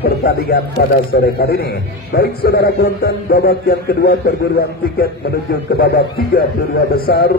pertandingan pada sore hari ini. Baik saudara penonton, babak yang kedua perburuan tiket menuju ke babak 32 besar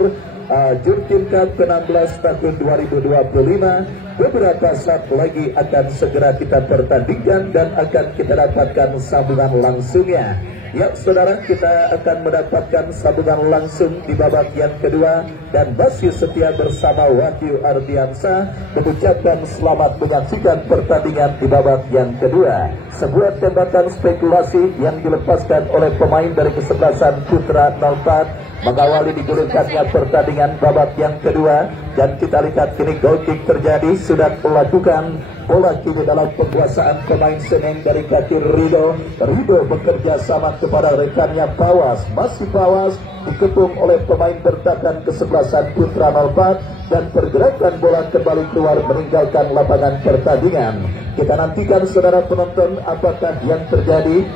Jurkin Cup ke-16 tahun 2025. Beberapa saat lagi akan segera kita pertandingkan dan akan kita dapatkan sambungan langsungnya. Ya saudara, kita akan mendapatkan sambungan langsung di babak yang kedua dan masih setia bersama Wahyu Ardiansa mengucapkan selamat menyaksikan pertandingan di babak yang kedua. Sebuah tembakan spekulasi yang dilepaskan oleh pemain dari kesebelasan Putra 04 mengawali digulirkannya pertandingan babak yang kedua, dan kita lihat kini goal kick terjadi, sudah melakukan bola kini dalam penguasaan pemain Senen dari kaki Rido. Rido bekerja sama kepada rekannya Pawas, masih Pawas dikepung oleh pemain bertahan kesebelasan Putra 04 dan pergerakan bola kembali keluar meninggalkan lapangan pertandingan. Kita nantikan saudara penonton apakah yang terjadi.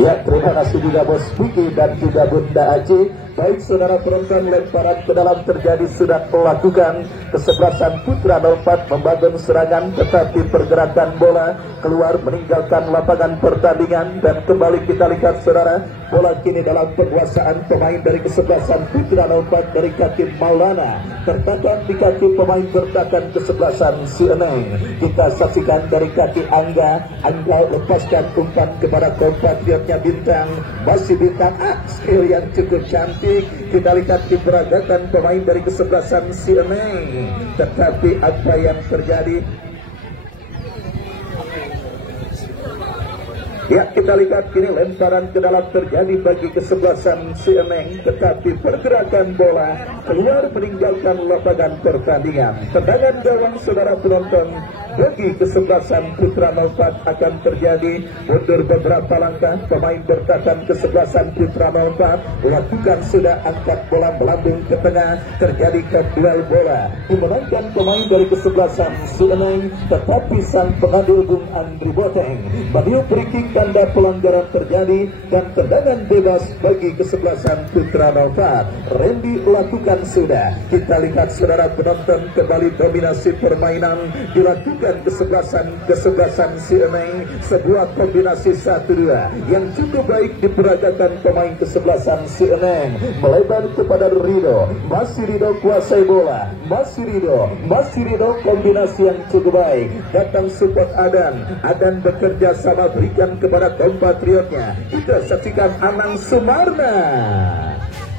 Ya, terima kasih juga Bos Vicky dan juga Bunda Aji. Baik saudara penonton, lemparan ke dalam terjadi, sudah melakukan kesebelasan Putra 04 membangun serangan, tetapi pergerakan bola keluar meninggalkan lapangan pertandingan. Dan kembali kita lihat saudara, bola kini dalam penguasaan pemain dari kesebelasan Putra 04 dari kaki Maulana, tertangkap di kaki pemain bertahan kesebelasan Sieneng. Kita saksikan dari kaki Angga lepaskan umpan kepada kompatriotnya Bintang, masih Bintang, skill yang cukup cantik. Kita lihat diperagakan pemain dari kesebelasan Sieneng, tetapi apa yang terjadi? Ya, kita lihat kini lemparan ke dalam terjadi bagi kesebelasan Sieneng, tetapi pergerakan bola keluar meninggalkan lapangan pertandingan. Tendangan gawang saudara penonton bagi kesebelasan Putra 04 akan terjadi. Mundur beberapa langkah pemain bertahan kesebelasan Putra 04 lakukan sudah angkat bola melambung ke tengah, terjadi duel bola dimenangkan pemain dari kesebelasan Sieneng, tetapi sang pengadil Bung Andri Boteng meniup free kick. Tanda pelanggaran terjadi dan tendangan bebas bagi kesebelasan Putra 04. Randy lakukan sudah. Kita lihat saudara penonton, kembali dominasi permainan dilakukan kesebelasan Sieneng. Sebuah kombinasi 1-2 yang cukup baik diperagakan pemain kesebelasan Sieneng, melebar kepada Rido, masih Rido kuasai bola, masih Rido kombinasi yang cukup baik. Datang support Adan bekerja sama berikan kepada kompatriotnya. Kita saksikan Anang Sumarna.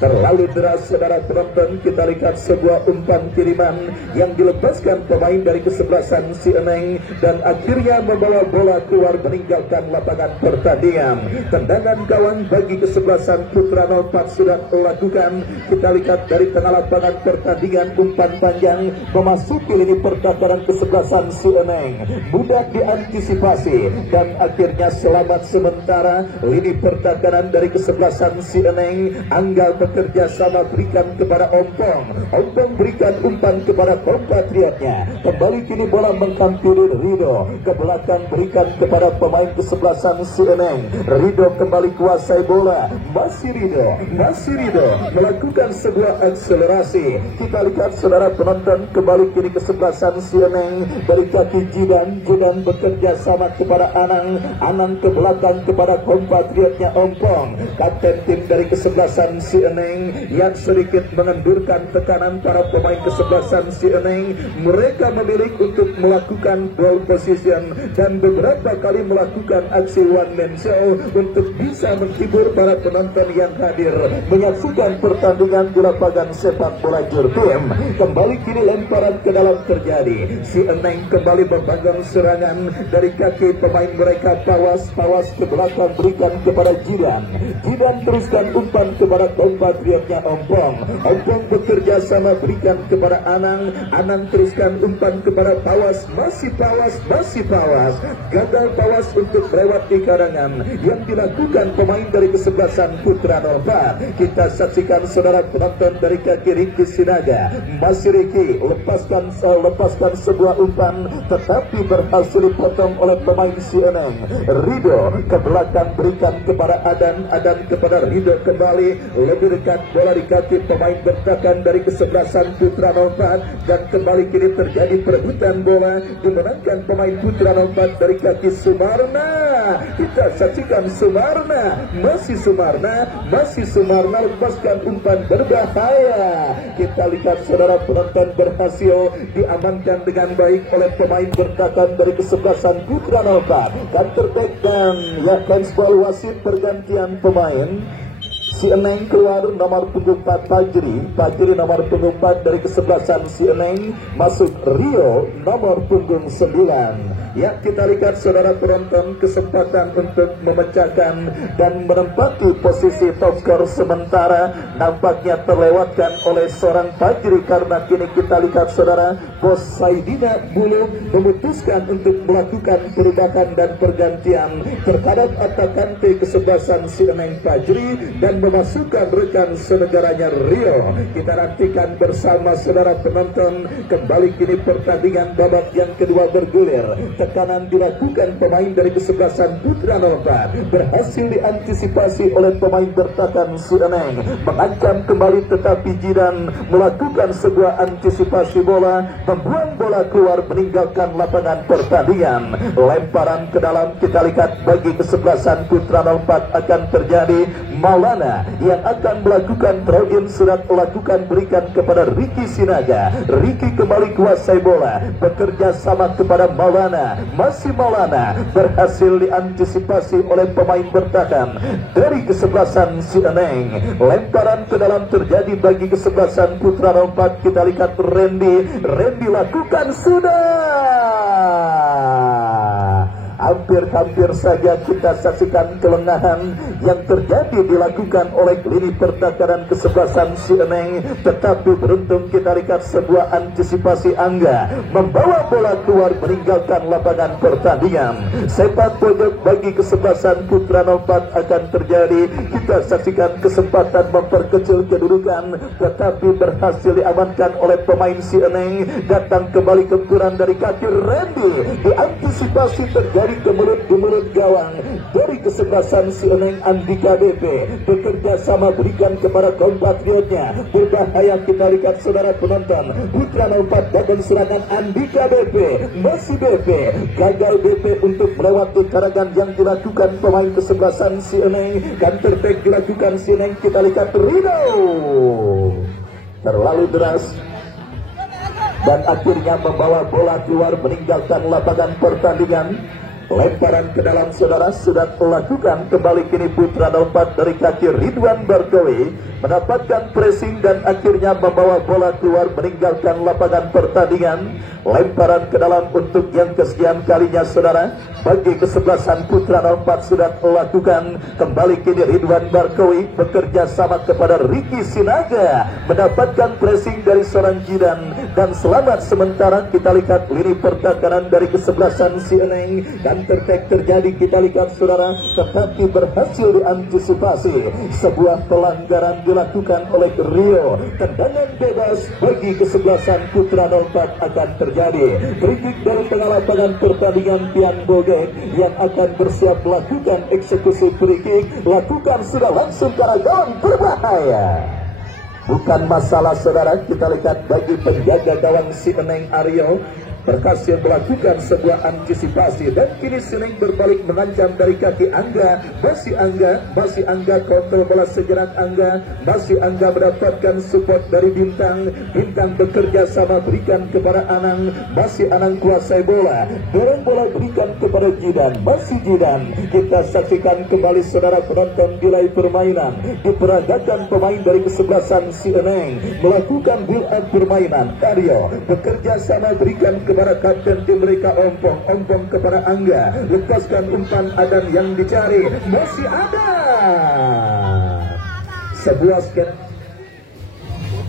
Terlalu deras saudara penonton, kita lihat sebuah umpan kiriman yang dilepaskan pemain dari kesebelasan Sieneng dan akhirnya membawa bola keluar meninggalkan lapangan pertandingan. Tendangan gawang bagi kesebelasan Putra 04 sudah melakukan. Kita lihat dari tengah lapangan pertandingan, umpan panjang memasuki lini pertahanan kesebelasan Sieneng, mudah diantisipasi dan akhirnya selamat sementara lini pertahanan dari kesebelasan Sieneng. Angga bekerja sama berikan kepada Ompong berikan umpan kepada kompatriotnya. Kembali kini bola menghampiri Rido, ke belakang berikan kepada pemain kesebelasan Sieneng. Rido kembali kuasai bola, masih Rido melakukan sebuah akselerasi. Kita lihat saudara penonton, kembali kini kesebelasan Sieneng dari kaki Jidan bekerja sama kepada Anang ke belakang kepada kompatriotnya Ompong. Kapten tim dari kesebelasan Sieneng yang sedikit mengendurkan tekanan para pemain kesebelasan Sieneng. Mereka memilih untuk melakukan ball position dan beberapa kali melakukan aksi one man show untuk bisa menghibur para penonton yang hadir menyaksikan pertandingan di lapangan sepak bola Jurtim. Kembali kini lemparan ke dalam terjadi. Sieneng kembali membangun serangan dari kaki pemain mereka Pawas ke belakang berikan kepada Jidan teruskan umpan kepada kompatriotnya Ompong bekerja sama berikan kepada Anang teruskan umpan kepada Pawas, masih Pawas, gagal Pawas untuk melewati karangan yang dilakukan pemain dari kesebelasan Putra 04. Kita saksikan saudara penonton dari kaki Riki Sinaga, masih Riki lepaskan sebuah umpan tetapi berhasil dipotong oleh pemain Sieneng. Rido ke belakang berikan kepada Adan kepada Rido kembali, lebih dekat, bola di kaki pemain bertahan dari kesebelasan Putra 04, dan kembali kini terjadi perebutan bola dimenangkan pemain Putra 04 dari kaki Sumarna. Kita saksikan Sumarna, masih Sumarna lepaskan umpan berbahaya. Kita lihat saudara penonton berhasil diamankan dengan baik oleh pemain bertahan dari kesebelasan Putra 04, dan tertekan ya handsball wasit pergantian pemain. Si Eneng keluar nomor punggung 4 Fajri nomor punggung 4 dari kesebelasan si Eneng, masuk Rio nomor punggung 9. Ya, kita lihat saudara penonton kesempatan untuk memecahkan dan menempati posisi top skor sementara nampaknya terlewatkan oleh seorang Fajri, karena kini kita lihat saudara Bos Saidina Bulu memutuskan untuk melakukan perubahan dan pergantian terhadap atakan kesebelasan si Eneng Fajri dan memasukkan rekan senegaranya Rio. Kita nantikan bersama saudara penonton. Kembali kini pertandingan babak yang kedua bergulir. Tekanan dilakukan pemain dari kesebelasan Putra 04, berhasil diantisipasi oleh pemain bertahan si Eneng, mengancam kembali tetapi Jidan melakukan sebuah antisipasi bola, membuang bola keluar meninggalkan lapangan pertandingan. Lemparan ke dalam, kita lihat bagi kesebelasan Putra 04 akan terjadi. Maulana yang akan melakukan throw-in sudah lakukan berikan kepada Ricky Sinaga. Ricky kembali kuasai bola, bekerja sama kepada Maulana. Masih Maulana berhasil diantisipasi oleh pemain bertahan dari kesebelasan si Eneng. Lemparan ke dalam terjadi bagi kesebelasan Putra 04. Kita lihat Randy lakukan sudah. Hampir saja kita saksikan kelengahan yang terjadi dilakukan oleh lini pertahanan kesebelasan si Eneng, tetapi beruntung kita lihat sebuah antisipasi Angga membawa bola keluar meninggalkan lapangan pertandingan. Sepak pojok bagi kesebelasan Putra 04 akan terjadi. Kita saksikan kesempatan memperkecil kedudukan, tetapi berhasil diamankan oleh pemain si Eneng. Datang kembali gempuran dari kaki Randy, diantisipasi terjadi ke mulut gawang dari kesebelasan si Eneng. Andika BP bekerja sama berikan kepada kompatriotnya. Berbahaya, kita lihat saudara penonton. Putra 04 bangun serangan Andika BP, masih BP, gagal BP untuk melewati karangan yang dilakukan pemain kesebelasan si Eneng. Counter attack dilakukan si Eneng. Kita lihat Rido terlalu deras dan akhirnya membawa bola keluar meninggalkan lapangan pertandingan. Lemparan ke dalam saudara sudah lakukan kembali kini Putra 04 dari kaki Ridwan Barkowi mendapatkan pressing dan akhirnya membawa bola keluar meninggalkan lapangan pertandingan. Lemparan ke dalam untuk yang kesekian kalinya saudara bagi kesebelasan Putra 04 sudah lakukan kembali kini Ridwan Barkowi bekerja sama kepada Ricky Sinaga mendapatkan pressing dari seorang Jidan, dan selamat sementara kita lihat lini pertahanan dari kesebelasan si Eneng. Dan terjadi kita lihat saudara, tetapi berhasil diantisipasi. Sebuah pelanggaran dilakukan oleh Rio. Tendangan bebas bagi kesebelasan Putra 04 akan terjadi. Free-kick dari tengah lapangan pertandingan Pian Bogek yang akan bersiap melakukan eksekusi free-kick. Lakukan sudah langsung ke arah gawang berbahaya. Bukan masalah saudara, kita lihat bagi penjaga gawang si Eneng Aryo berhasil melakukan sebuah antisipasi, dan kini Sineng berbalik mengancam dari kaki Angga. Masih Angga kontrol bola sejenak Angga, masih Angga mendapatkan support dari Bintang bekerja sama berikan kepada Anang, masih Anang kuasai bola, dorong bola berikan kepada Jidan, masih Jidan. Kita saksikan kembali saudara penonton di live permainan, diperagakan pemain dari kesebelasan si Eneng melakukan build up permainan. Aryo bekerja sama berikan kepada kapten tim mereka Ompong kepada Angga, lepaskan umpan Adam yang dicari, masih ada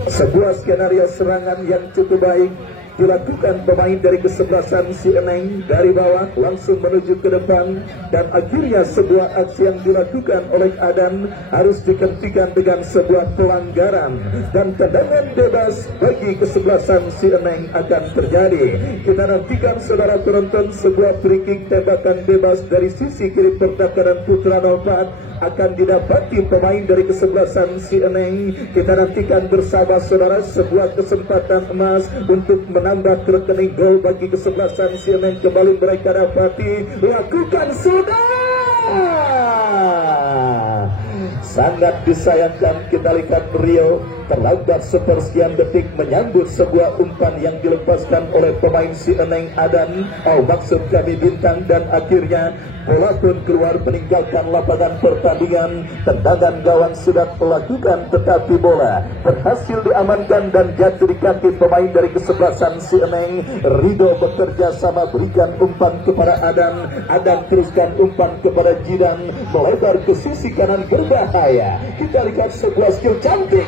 sebuah skenario serangan yang cukup baik dilakukan pemain dari kesebelasan si Eneng dari bawah langsung menuju ke depan, dan akhirnya sebuah aksi yang dilakukan oleh Adan harus dihentikan dengan sebuah pelanggaran, dan tendangan bebas bagi kesebelasan si Eneng akan terjadi. Kita nantikan saudara penonton sebuah free kick tembakan bebas dari sisi kiri pertahanan Putra 04 akan didapati pemain dari kesebelasan si Eneng. Kita nantikan bersama saudara sebuah kesempatan emas untuk menambah rekening gol bagi kesebelasan si Eneng. Kembali mereka dapati, lakukan sudah. Sangat disayangkan kita lihat Rio terlambat sepersekian detik menyambut sebuah umpan yang dilepaskan oleh pemain si Eneng Adan, maksud kami Bintang, dan akhirnya bola pun keluar meninggalkan lapangan pertandingan. Tendangan gawang sudah dilakukan tetapi bola berhasil diamankan dan jatuh di kaki pemain dari kesebelasan si Eneng. Rido bekerja sama berikan umpan kepada Adan, Adan teruskan umpan kepada Jidan melebar ke sisi kanan berbahaya. Kita lihat sebuah skill cantik.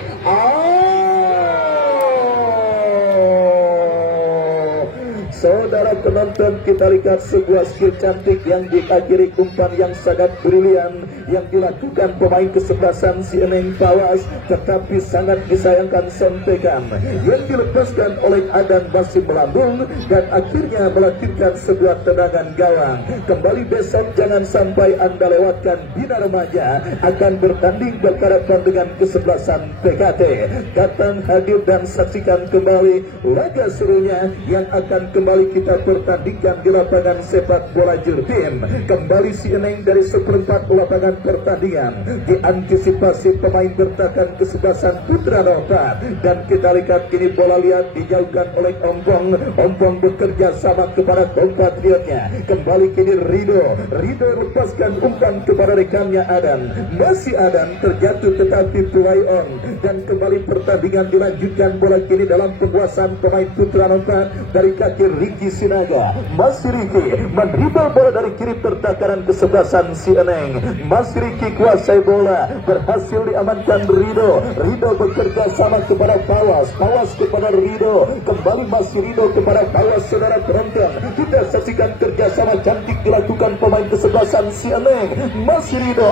Saudara penonton, kita lihat sebuah skill cantik yang diakhiri umpan yang sangat brilian yang dilakukan pemain kesebelasan si Eneng Pawas, tetapi sangat disayangkan sontekan yang dilepaskan oleh Adan masih melambung dan akhirnya melakukan sebuah tendangan gawang. Kembali besok jangan sampai Anda lewatkan Bina Remaja akan bertanding berhadapan dengan kesebelasan PKT. Datang hadir dan saksikan kembali laga serunya yang akan kembali kita pertandingkan di lapangan sepak bola Jurtim. Kembali si Eneng dari seperempat lapangan pertandingan diantisipasi pemain bertahan kesebelasan Putra 04, dan kita lihat kini bola lihat dijauhkan oleh Ompong. Ompong bekerja sama kepada kompatriotnya. Kembali kini Rido lepaskan umpan kepada rekannya Adan. Masih Adan terjatuh tetapi play on, dan kembali pertandingan dilanjutkan. Bola kini dalam penguasaan pemain Putra 04 dari kaki Ricky Sinaga. Masih Ricky mendribble bola dari kiri pertahanan kesebelasan si Eneng. Masih Ricky kuasai bola, berhasil diamankan Rido bekerja sama kepada Pawas kepada Rido. Kembali masih Rido kepada Pawas. Saudara penonton, kita saksikan kerjasama cantik dilakukan pemain kesebelasan si Eneng. Masih Rido,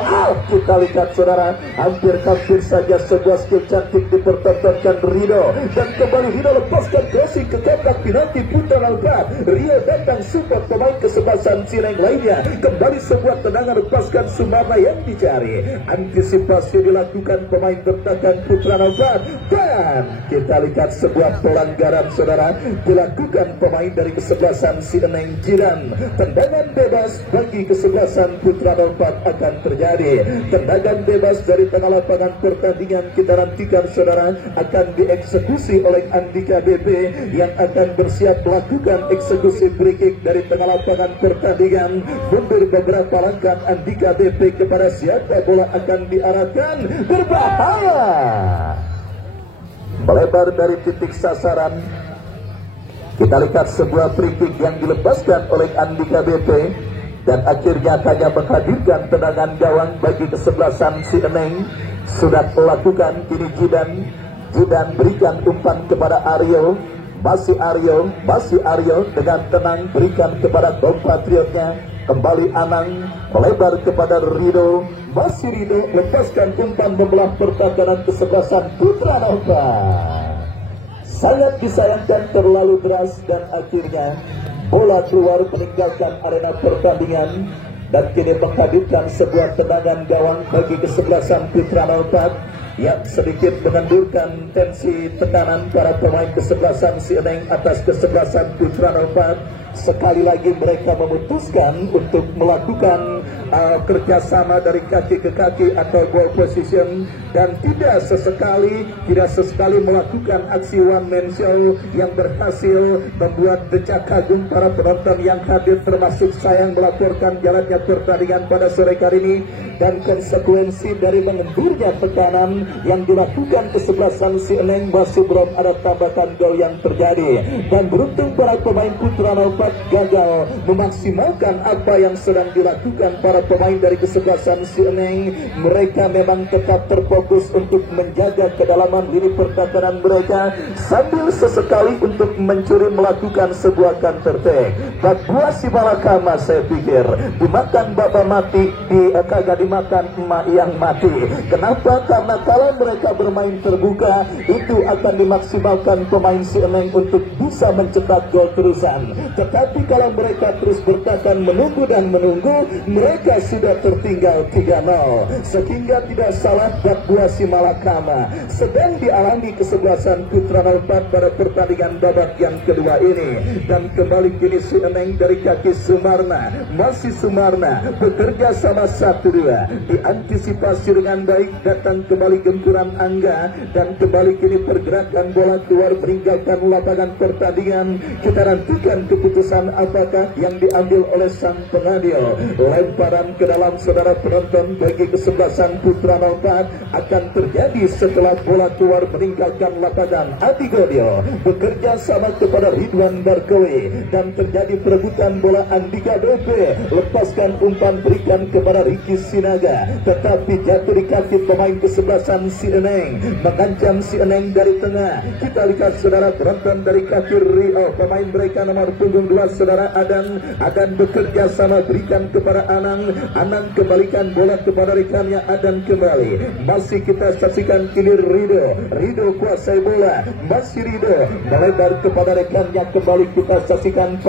kita lihat saudara, hampir saja sebuah skill cantik dipertontonkan Rido, dan kembali Rido lepaskan crossing ke kotak penalti Putra 04. Rio datang support pemain kesebelasan si Eneng lainnya. Kembali sebuah tendangan lepaskan Sumarna yang dicari. Antisipasi dilakukan pemain bertahan Putra 04, dan kita lihat sebuah pelanggaran saudara dilakukan pemain dari kesebelasan si Eneng Jidan. Tendangan bebas bagi kesebelasan Putra 04 akan terjadi. Tendangan bebas dari tengah lapangan pertandingan kita nantikan saudara akan dieksekusi oleh Andika BP yang akan bersiap melakukan eksekusi free kick dari tengah lapangan pertandingan. Mundur beberapa langkah Andika BP kepada siapa bola akan diarahkan, berbahaya melebar dari titik sasaran. Kita lihat sebuah free kick yang dilepaskan oleh Andika BP, dan akhirnya hanya menghadirkan tendangan gawang bagi kesebelasan si Eneng. Sudah melakukan kini Jidan berikan umpan kepada Aryo. Masih Aryo dengan tenang berikan kepada kompatriotnya. Kembali Anang melebar kepada Rido. Masih Rido lepaskan umpan membelah pertahanan kesebelasan Putra 04. Sangat disayangkan terlalu deras, dan akhirnya bola keluar meninggalkan arena pertandingan, dan kini menghadirkan sebuah tendangan gawang bagi kesebelasan Putra 04 yang sedikit mengendurkan tensi tekanan para pemain kesebelasan si Eneng atas kesebelasan Putra 04. Sekali lagi mereka memutuskan untuk melakukan kerjasama dari kaki ke kaki atau ball position, dan tidak sesekali melakukan aksi one man show yang berhasil membuat decak kagum para penonton yang hadir, termasuk saya yang melaporkan jalannya pertandingan pada sore kali ini. Dan konsekuensi dari mengendurnya tekanan yang dilakukan kesebelasan si Eneng masih belum ada tambahan gol yang terjadi, dan beruntung para pemain Putra 04 gagal memaksimalkan apa yang sedang dilakukan para para pemain dari kesebelasan si Eneng. Mereka memang tetap terfokus untuk menjaga kedalaman lini pertahanan mereka sambil sesekali untuk mencuri melakukan sebuah counter attack. Bak buah si Malakama saya pikir dimakan baba mati kagak dimakan emak yang mati. Kenapa? Karena kalau mereka bermain terbuka itu akan dimaksimalkan pemain si Eneng untuk bisa mencetak gol terusan. Tetapi kalau mereka terus bertahan menunggu dan menunggu, mereka sudah tertinggal 3-0. Sehingga tidak salah bak buah si Malakama sedang dialami kesebelasan Putra 04 pada pertandingan babak yang kedua ini. Dan kembali kini si Eneng dari kaki Sumarna, masih Sumarna bekerja sama 1-2, diantisipasi dengan baik, datang kembali gempuran Angga dan kembali kini pergerakan bola keluar meninggalkan lapangan pertandingan. Kita nantikan keputusan apakah yang diambil oleh sang pengadil. Lemparan ke dalam saudara penonton bagi kesebelasan Putra 04 akan terjadi setelah bola keluar meninggalkan lapangan. Adi Godil bekerja sama kepada Ridwan Barkowi dan terjadi perebutan bola. Andika BP lepaskan umpan berikan kepada Ricky Sinaga, tetapi jatuh di kaki pemain kesebelasan si Eneng. Mengancam si Eneng dari tengah. Kita lihat saudara penonton dari kaki Rio, pemain mereka nomor punggung 2 saudara Adan bekerja sama berikan kepada Anang kembalikan bola kepada rekannya. Adan kembali, masih kita saksikan kini Rido kuasai bola, masih Rido melebar kepada rekannya. Kembali kita saksikan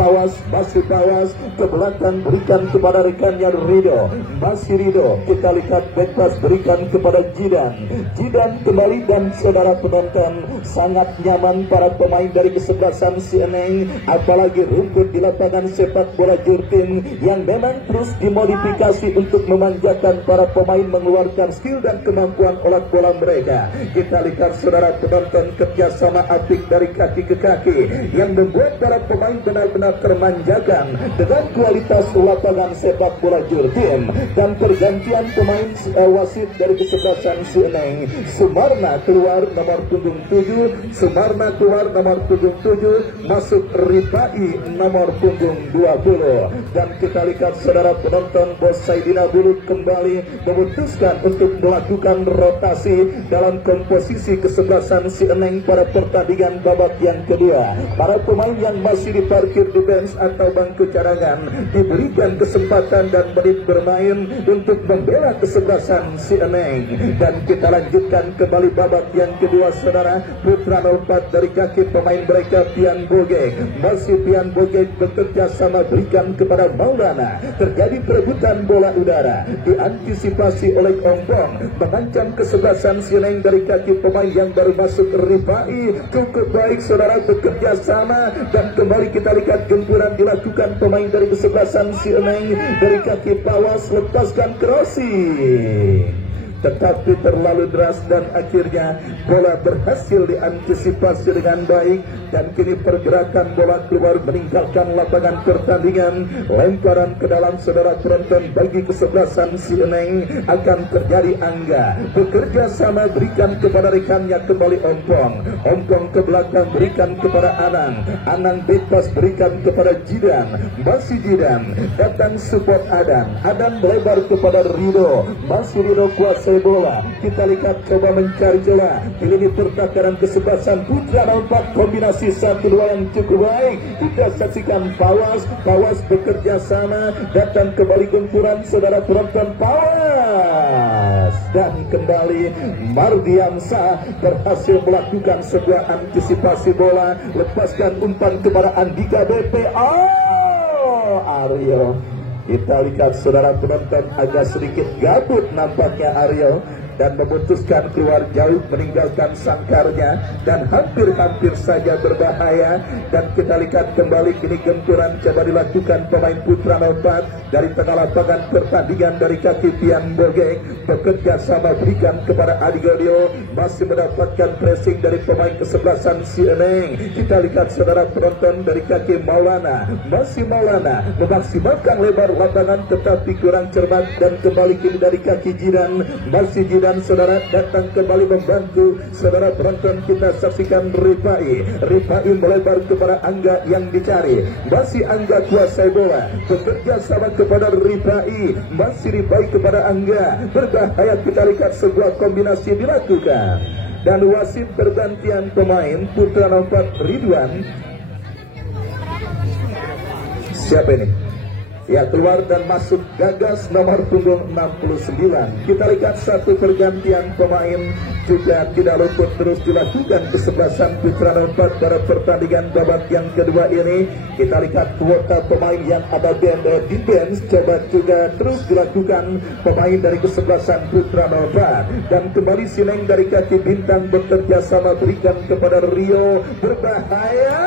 masih Pawas ke belakang berikan kepada rekannya Rido, masih Rido. Kita lihat bebas berikan kepada Jidan kembali. Dan saudara penonton, sangat nyaman para pemain dari kesebelasan si Eneng, apalagi rumput di lapangan sepak bola Jurtim yang memang terus dimodifikasi untuk memanjakan para pemain mengeluarkan skill dan kemampuan olah bola mereka. Kita lihat saudara penonton kerjasama apik dari kaki ke kaki yang membuat para pemain benar-benar termanjakan dengan kualitas lapangan sepak bola Jurtim. Dan pergantian pemain wasit dari kesebelasan si Eneng, Sumarna keluar nomor punggung 7, Sumarna keluar nomor punggung 7, masuk Rifai nomor punggung 20. Dan kita lihat saudara penonton, Bos Saidina Bulut kembali memutuskan untuk melakukan rotasi dalam komposisi kesebelasan si Eneng pada pertandingan babak yang kedua. Para pemain yang masih diparkir di bench atau bangku cadangan diberikan kesempatan dan menit bermain untuk membela kesebelasan si Eneng. Dan kita lanjutkan kembali babak yang kedua saudara. Putra 04 dari kaki pemain mereka Pian Bogek, masih Pian Bogek bekerja sama berikan kepada Maulana. Terjadi perebutan bola udara, diantisipasi oleh Ompong, mengancam kesebelasan si Eneng dari kaki pemain yang baru masuk Rifai. Cukup baik saudara bekerja sama dan kembali kita lihat gempuran dilakukan pemain dari kesebelasan si Eneng dari kaki Pawas, lepaskan crossing tetapi terlalu deras dan akhirnya bola berhasil diantisipasi dengan baik. Dan kini pergerakan bola keluar meninggalkan lapangan pertandingan. Lemparan ke dalam saudara penonton bagi kesebelasan si Eneng akan terjadi. Angga bekerja sama berikan kepada rekannya kembali Ompong ke belakang berikan kepada Anang bebas berikan kepada Jidan, masih Jidan datang support Adan melebar kepada Rido, masih Rido kuasai bola. Kita lihat coba mencari celah di lini pertahanan kesebelasan Putra 04, kombinasi 1-2 yang cukup baik. Kita saksikan Pawas bekerja sama datang kembali gempuran saudara penonton Pawas dan kembali Mardiansa berhasil melakukan sebuah antisipasi bola, lepaskan umpan kepada Andika BP. Aryo, kita lihat saudara penonton agak sedikit gabut nampaknya Aryo dan memutuskan keluar jauh meninggalkan sangkarnya dan hampir-hampir saja berbahaya. Dan kita lihat kembali kini gempuran coba dilakukan pemain Putra 04 dari tengah lapangan pertandingan dari kaki Pian Bogek bekerja sama berikan kepada Adi Godio, masih mendapatkan pressing dari pemain kesebelasan si Eneng. Kita lihat saudara penonton dari kaki Maulana, masih Maulana memaksimalkan lebar lapangan tetapi kurang cermat dan kembali kini dari kaki Jidan, masih Jidan dan saudara datang kembali membantu saudara penonton. Kita saksikan Rifai melebar kepada Angga yang dicari, masih Angga kuasai bola, bekerja sama kepada Rifai, masih Rifai kepada Angga, berbahaya. Kita lihat sebuah kombinasi dilakukan dan wasit pergantian pemain. Putra nomor Ridwan, siapa ini? Ya, keluar dan masuk Gagas nomor punggung 69. Kita lihat satu pergantian pemain juga tidak luput terus dilakukan kesebelasan putra nomor 4 pada pertandingan babak yang kedua ini. Kita lihat kuota pemain yang ada di bench coba juga terus dilakukan pemain dari kesebelasan putra nomor 4. Dan kembali Sineng dari kaki bintang bekerja sama berikan kepada Rio, berbahaya.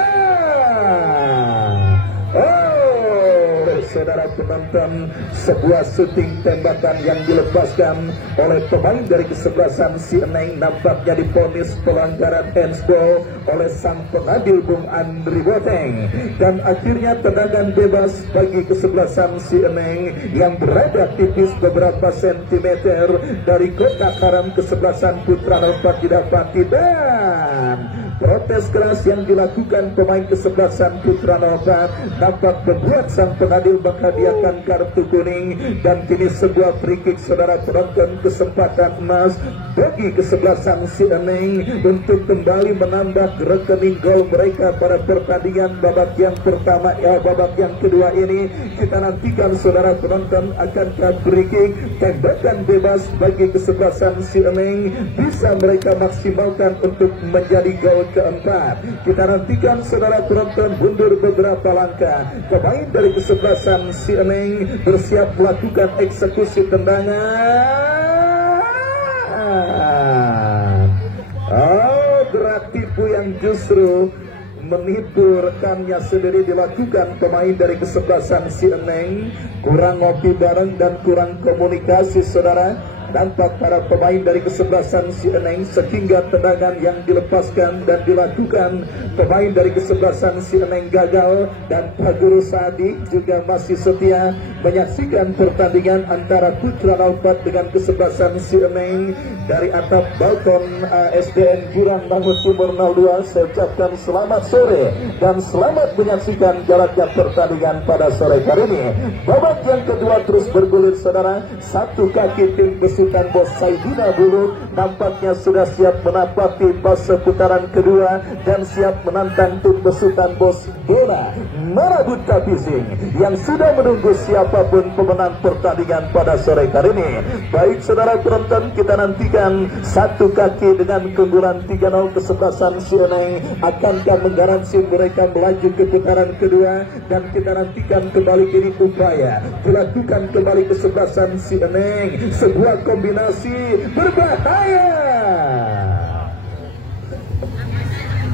Saudara penonton, sebuah syuting tembakan yang dilepaskan oleh pemain dari kesebelasan si Eneng nampaknya divonis pelanggaran handsball oleh sang pengadil Bung Andri Boteng, dan akhirnya tendangan bebas bagi kesebelasan si Eneng yang berada tipis beberapa sentimeter dari kotak haram kesebelasan putra nomor didapati. Dan protes keras yang dilakukan pemain kesebelasan putra nomor dapat membuat sang pengadil menghadiahkan kartu kuning, dan kini sebuah free kick saudara penonton, kesempatan emas bagi kesebelasan si Eneng untuk kembali menambah rekening gol mereka pada pertandingan babak yang pertama babak yang kedua ini. Kita nantikan saudara penonton, akankah free kick tembakan bebas bagi kesebelasan si Eneng bisa mereka maksimalkan untuk menjadi gol keempat. Kita nantikan saudara penonton, mundur beberapa langkah pemain dari kesebelasan si Eneng bersiap melakukan eksekusi tendangan. Gerak tipu yang justru menipu rekannya sendiri dilakukan pemain dari kesebelasan si Eneng. Kurang ngopi bareng dan kurang komunikasi saudara nampak para pemain dari kesebelasan si Eneng, sehingga tendangan yang dilepaskan dan dilakukan pemain dari kesebelasan si Eneng gagal. Dan Pak Guru Sadik juga masih setia menyaksikan pertandingan antara Putra 04 dengan kesebelasan si Eneng dari atap balkon SDN Jurang Bangun Timur 02. Saya ucapkan selamat sore dan selamat menyaksikan jalannya pertandingan pada sore hari ini. Babak yang kedua terus bergulir saudara. Satu kaki tim besutan Bos Saidina Bulu nampaknya sudah siap menapaki fase putaran kedua dan siap menantang tim besutan Bos Bola Marabuta Pising yang sudah menunggu siapapun pemenang pertandingan pada sore hari ini. Baik saudara penonton, kita nantikan satu kaki dengan keunggulan 3-0 kesebelasan si Eneng akankah menggaransi mereka melaju ke putaran kedua, dan kita nantikan kembali ini upaya dilakukan kembali kesebelasan si Eneng, sebuah kombinasi berbahaya.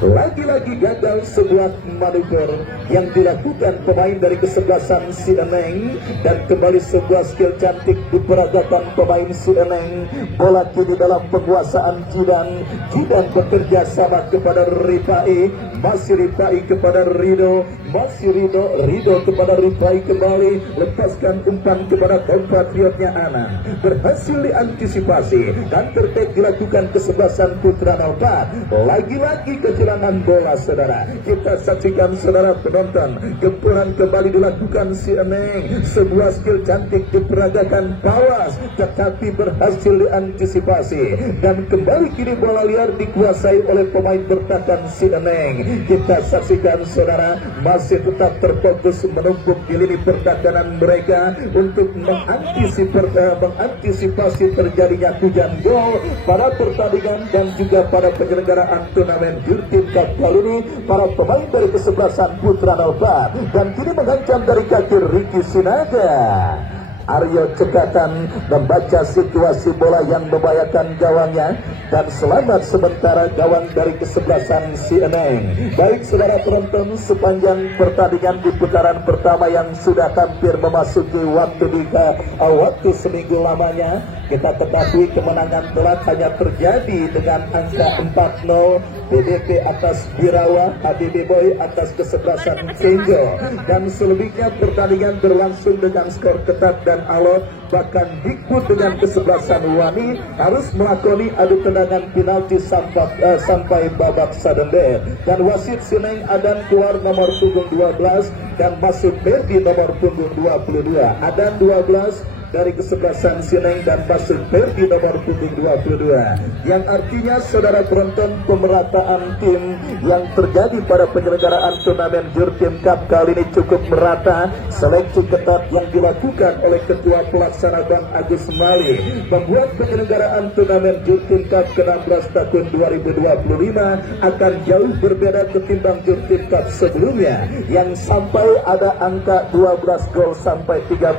Lagi-lagi gagal sebuah manuver yang dilakukan pemain dari kesebelasan si Eneng, dan kembali sebuah skill cantik diperagakan pemain si Eneng. Bola kini dalam penguasaan Jidan. Jidan bekerja sama kepada Rifai, masih Rifai kepada Rido, masih Rido kepada Rifai kembali, lepaskan umpan kepada kompatriotnya Anan, berhasil diantisipasi dan tertek dilakukan kesebelasan Putra 04. Lagi-lagi kehilangan bola saudara. Kita saksikan saudara penonton, gempuran kembali dilakukan si Eneng, sebuah skill cantik diperagakan Pawas tetapi berhasil diantisipasi, dan kembali kini bola liar dikuasai oleh pemain bertahan si Eneng. Kita saksikan saudara, masih tetap terfokus menumpuk di lini pertahanan mereka untuk mengantisipasi terjadinya hujan gol pada pertandingan dan juga pada penyelenggaraan turnamen Jurtim Cup kali ini. Para pemain dari kesebelasan Putra 04 dan kini mengancam dari kaki Ricky Sinaga. Aryo Cekatan membaca situasi bola yang membahayakan gawangnya, dan selamat sementara gawang dari kesebelasan si Eneng. Baik saudara penonton, sepanjang pertandingan di putaran pertama yang sudah hampir memasuki waktu seminggu lamanya, kita ketahui kemenangan telat hanya terjadi dengan angka 4-0. BDP atas Birawa, HDB Boy atas kesebelasan Kenjo, dan selebihnya pertandingan berlangsung dengan skor ketat dan alot, bahkan Dikbud dengan kesebelasan Wani harus melakoni adu tendangan penalti sampai babak sadender. Dan wasit Sineng Adan keluar nomor punggung 12 dan masuk Ferdi nomor punggung 22. Adan 12 dari kesebelasan Sineng dan masuk Ferdi nomor punggung 22, yang artinya saudara penonton, pemerataan tim yang terjadi pada penyelenggaraan turnamen Jurtim Cup kali ini cukup merata. Seleksi ketat yang dilakukan oleh Ketua Pelaksana Bang Agus Mali membuat penyelenggaraan turnamen Jurtim Cup ke-16 tahun 2025 akan jauh berbeda ketimbang Jurtim Cup sebelumnya yang sampai ada angka 12 gol sampai 13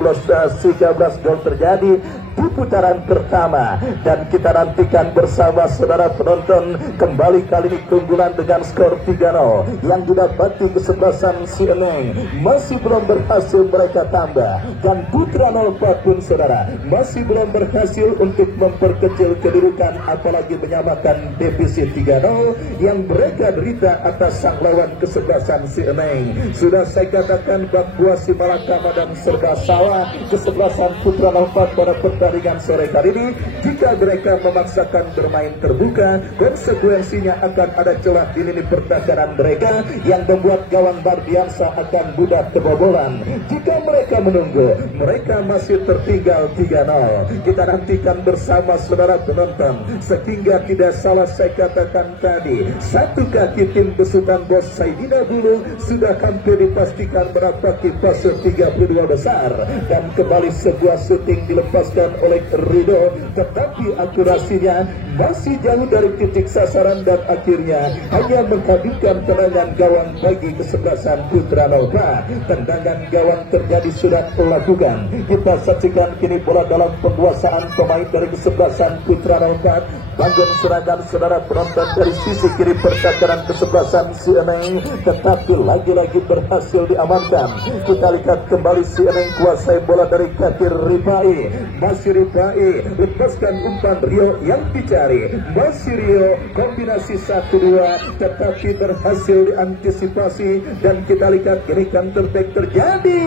gol terjadi di putaran pertama. Dan kita nantikan bersama saudara penonton, kembali kali ini keunggulan dengan skor 3-0 yang didapati kesebelasan Sineng masih belum berhasil mereka tambah, dan Putra 04 pun saudara masih belum berhasil untuk memperkecil kedudukan apalagi menyamakan defisit 3-0 yang mereka derita atas sang lawan kesebelasan Sineng. Sudah saya katakan bahwa si Malakama dan serba salah kesebelasan Putra 04 pada pertandingan sore kali ini. Jika mereka memaksakan bermain terbuka, konsekuensinya akan ada celah di lini pertahanan mereka yang membuat gawang Bardiansa akan mudah kebobolan. Jika mereka menunggu, mereka masih tertinggal 3-0. Kita nantikan bersama saudara penonton, sehingga tidak salah saya katakan tadi, satu kaki tim besutan Bos Saidina dulu sudah hampir dipastikan menapaki fase 32 besar, dan kembali sebuah syuting dilepaskan oleh Rido, tetapi akurasinya masih jauh dari titik sasaran dan akhirnya hanya menghabiskan tendangan gawang bagi kesebelasan Putra 04. Tendangan gawang terjadi sudah dilakukan. Kita saksikan kini bola dalam penguasaan pemain dari kesebelasan Putra 04. Bangun serangan saudara penonton dari sisi kiri pertahanan kesebelasan Sineng, tetapi lagi-lagi berhasil diamankan. Kita lihat kembali Sineng kuasai bola dari kaki Rifai. Masih Rifai lepaskan umpan Rio yang dicari. Masih Rio kombinasi 1-2 tetapi berhasil diantisipasi, dan kita lihat ini counter attack terjadi.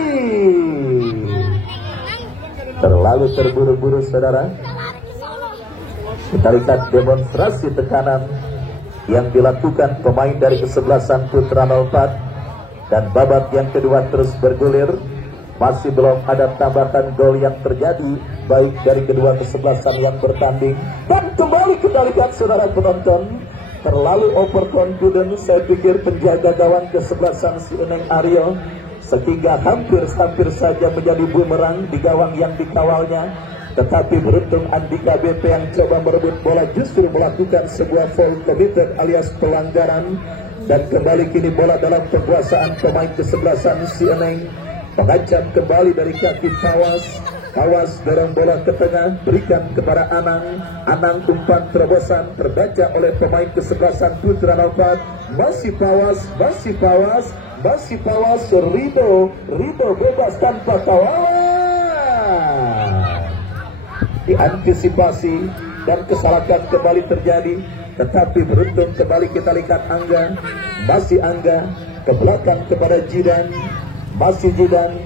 Terlalu terburu-buru saudara. Kita lihat demonstrasi tekanan yang dilakukan pemain dari kesebelasan Putra 04, dan babak yang kedua terus bergulir. Masih belum ada tambahan gol yang terjadi baik dari kedua kesebelasan yang bertanding. Dan kembali kita lihat saudara penonton, terlalu overconfident saya pikir penjaga gawang kesebelasan Sineng Aryo, sehingga hampir saja menjadi bumerang di gawang yang dikawalnya. Tetapi beruntung Andika BP yang coba merebut bola justru melakukan sebuah foul committed alias pelanggaran. Dan kembali kini bola dalam penguasaan pemain kesebelasan Sineng. Mengancam kembali dari kaki Tawas dorong bola ke tengah, berikan kepada Anang. Anang umpan terobosan terbaca oleh pemain kesebelasan Putra 04. Masih Pawas Rido bebas tanpa kawalan. Diantisipasi dan kesalahan kembali terjadi, tetapi beruntung kembali kita lihat Angga. Masih Angga ke belakang kepada Jidan. Masih Jidan,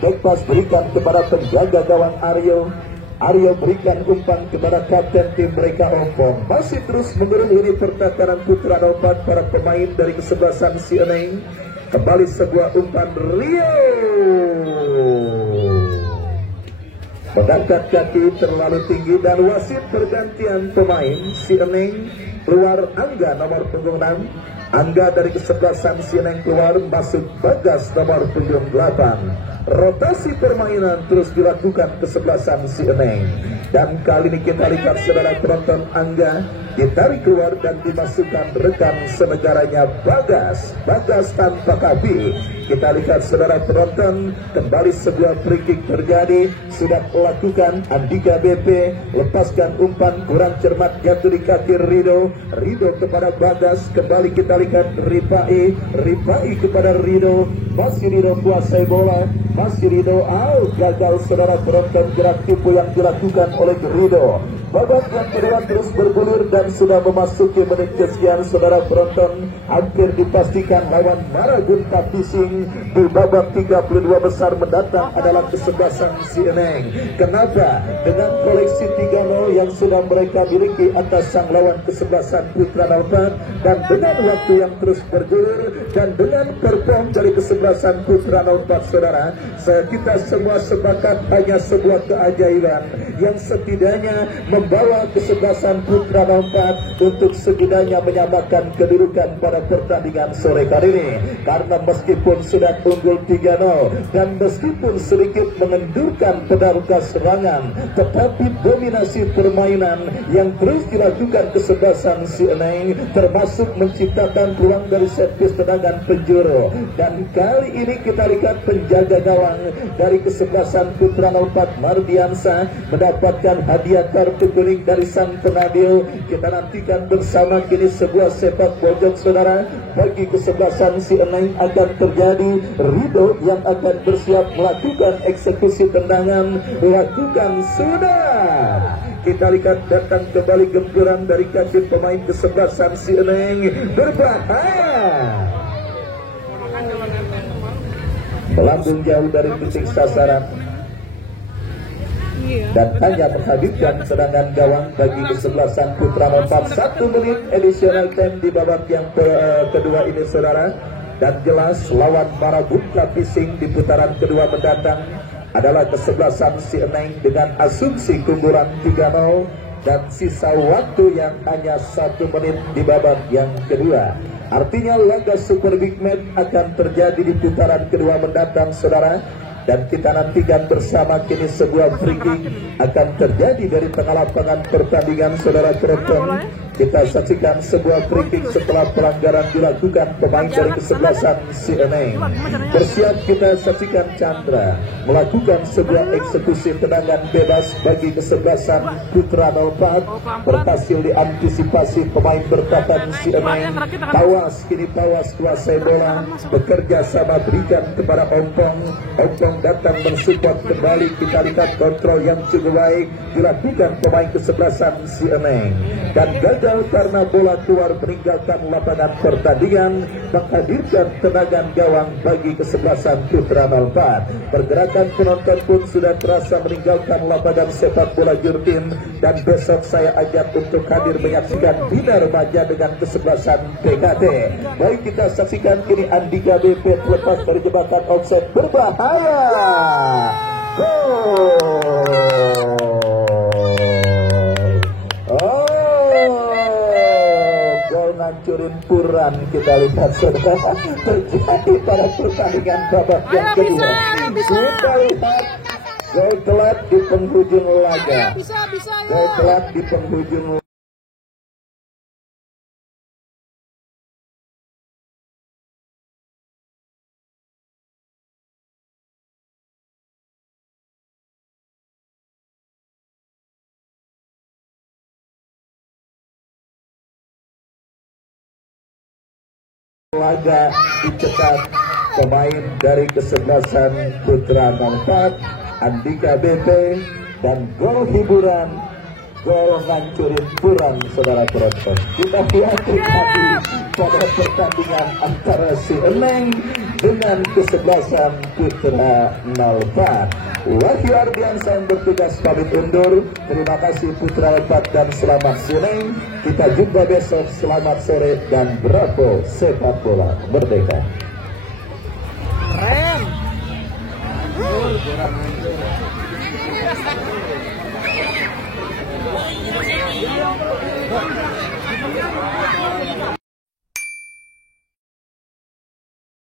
backpass berikan kepada penjaga gawang Aryo. Aryo berikan umpan kepada kapten tim mereka Ompong. Masih terus mengurung ini pertahanan Putra 04 para pemain dari kesebelasan Sineng. Kembali sebuah umpan Rio mengangkat kaki terlalu tinggi, dan wasit pergantian pemain Sineng. Keluar Angga nomor punggung 6. Angga dari kesebelasan Sineng keluar, masuk Bagas nomor punggung 8. Rotasi permainan terus dilakukan kesebelasan Sineng. Dan kali ini kita lihat saudara penonton, Angga ditarik keluar dan dimasukkan rekan senegaranya Bagas tanpa kaki. Kita lihat saudara penonton, kembali sebuah free kick terjadi. Sudah melakukan Andika BP, lepaskan umpan kurang cermat jatuh di kaki Rido kepada Bagas. Kembali kita lihat Rifai kepada Rido. Masih Rido kuasai bola. Masih Rido out, gagal saudara penonton gerak tipu yang dilakukan oleh Rido. Babak yang kedua terus bergulir dan sudah memasuki menit kesekian, saudara penonton. Hampir dipastikan lawan Maraguna Pising di babak 32 besar mendatang adalah kesebelasan si Eneng. Kenapa? Dengan koleksi 3-0 yang sudah mereka miliki atas sang lawan kesebelasan Putra 04, dan dengan waktu yang terus bergulir dan dengan perform dari kesebelasan Putra 04, saudara, kita semua sepakat hanya sebuah keajaiban yang setidaknya membawa kesebelasan Putra 04 untuk setidaknya menyamakan kedudukan pada pertandingan sore kali ini. Karena meskipun sudah unggul 3-0 dan meskipun sedikit mengendurkan pedarukan serangan, tetapi dominasi permainan yang terus dilakukan kesebelasan si Eneng, termasuk menciptakan peluang dari set piece tendangan penjuru. Dan kali ini kita lihat penjaga gawang dari kesebelasan Putra 04 Mardiansa mendapatkan hadiah kartu kuning dari sang penadil. Kita nantikan bersama kini sebuah sepak pojok, saudara. Bagi kesebelasan si Eneng akan terjadi Rido yang akan bersiap melakukan eksekusi tendangan. Lakukan sudah. Kita lihat datang kembali gempuran dari kaki pemain kesebelasan si Eneng. Berbahaya. Melambung jauh dari titik sasaran dan hanya menghabiskan serangan gawang bagi kesebelasan Putra 04. 1 menit additional time di babak yang kedua ini, saudara. Dan jelas lawan Maraguna Pising di putaran kedua mendatang adalah kesebelasan si Eneng dengan asumsi keunggulan 3-0 dan sisa waktu yang hanya 1 menit di babak yang kedua. Artinya laga Super Big Match akan terjadi di putaran kedua mendatang, saudara. Dan kita nantikan bersama kini sebuah free kick akan terjadi dari tengah lapangan pertandingan, saudara penonton. Kita saksikan sebuah free kick setelah pelanggaran dilakukan pemain dari kesebelasan si Eneng. Bersiap kita saksikan Chandra melakukan sebuah eksekusi tendangan bebas bagi kesebelasan Putra 04. Berhasil diantisipasi pemain bertahan si Eneng. Tawas kini tawas kuasai bola, bekerja sama berikan kepada Ompong. Ompong datang mensupport kembali. Kita lihat kontrol yang cukup baik dilakukan pemain kesebelasan si Eneng. Dan gagal karena bola keluar meninggalkan lapangan pertandingan, menghadirkan tendangan gawang bagi kesebelasan Putra 04. Pergerakan penonton pun sudah terasa meninggalkan lapangan sepak bola Jurtin. Dan besok saya ajak untuk hadir menyaksikan Bina Remaja dengan kesebelasan PKT. Baik, kita saksikan kini Andika BP lepas dari jebakan offset. Berbahaya. Gol ngancurin Puran. Kita lihat saudara terjadi pada pertandingan babak yang kedua. Kita lihat gol telat di penghujung laga. Gol telat di penghujung laga. Laga dicetak pemain dari kesebelasan Putra 04 Andika BP, dan gol hiburan, gol ngancurin Puran, saudara penonton. Kita lihat tadi pada pertandingan antara si Eneng dengan kesebelasan Putra 04. Wahyu Ardiansa yang bertugas pamit undur. Terima kasih Putra 04 dan selamat siang. Kita jumpa besok. Selamat sore dan bravo sepak bola merdeka. Keren.